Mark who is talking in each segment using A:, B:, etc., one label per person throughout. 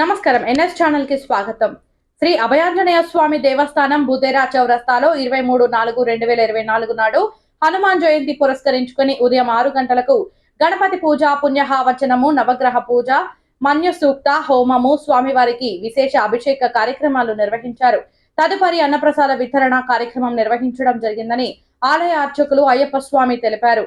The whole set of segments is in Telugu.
A: నమస్కారం. ఎన్ఎస్ ఛానల్కి స్వాగతం. శ్రీ అభయాంజనేయ స్వామి దేవస్థానం బుదేరా చౌరస్తాలో ఇరవై మూడు నాలుగు రెండు వేల ఇరవై నాలుగు నాడు హనుమాన్ జయంతి పురస్కరించుకుని ఉదయం ఆరు గంటలకు గణపతి పూజ పుణ్యహావచనము నవగ్రహ పూజ మన్యు సూక్త హోమము స్వామివారికి విశేష అభిషేక కార్యక్రమాలు నిర్వహించారు. తదుపరి అన్నప్రసాద వితరణ కార్యక్రమం నిర్వహించడం జరిగిందని ఆలయ అర్చకులు అయ్యప్ప స్వామి తెలిపారు.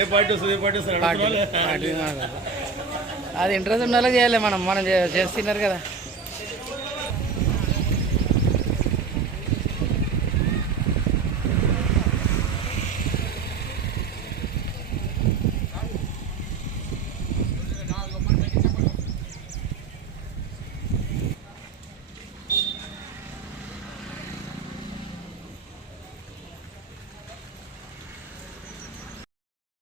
B: ఏ పార్టీ. వస్తుంది ఏ పార్టీ వస్తుంది
C: అది ఇంట్రెస్ట్ ఉండాలి చేయాలి మనం. మనం చేస్తున్నారు కదా.